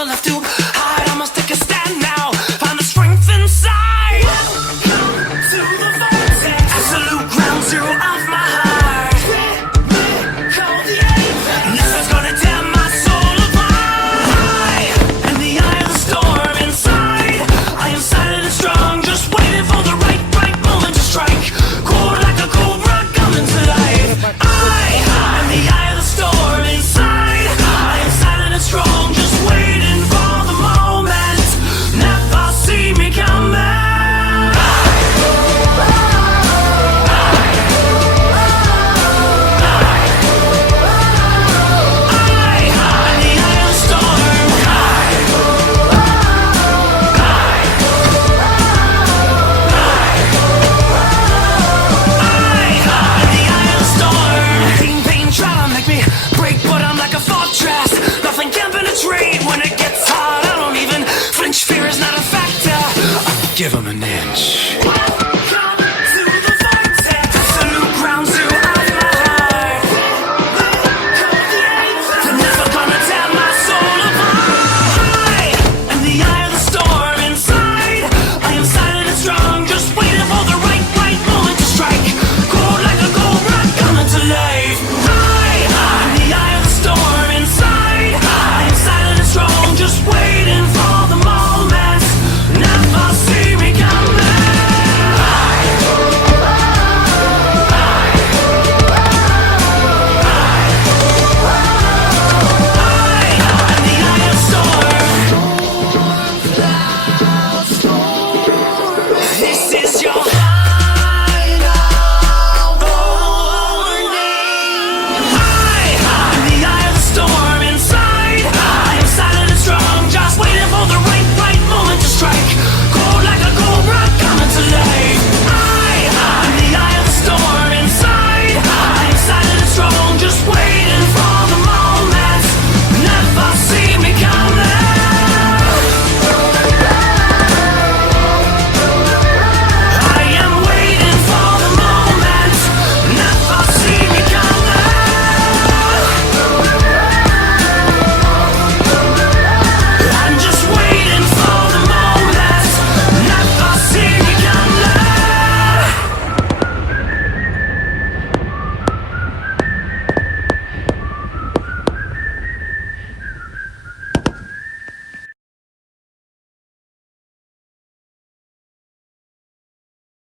never left to hide. I must take a stand now, find the strength inside. Welcome to the vortex, absolute ground zero of my heart. Call the apex, nothing's gonna tear my soul apart. In the eye of the storm inside, I am silent and strong, just waiting for the right moment to strike. Cold like a cobra coming to life. In the eye of the storm inside, I am silent and strong, just waiting for the moment. Never see me coming. When it gets hard, I don't even flinch. Fear is not a factor. Give him an inch.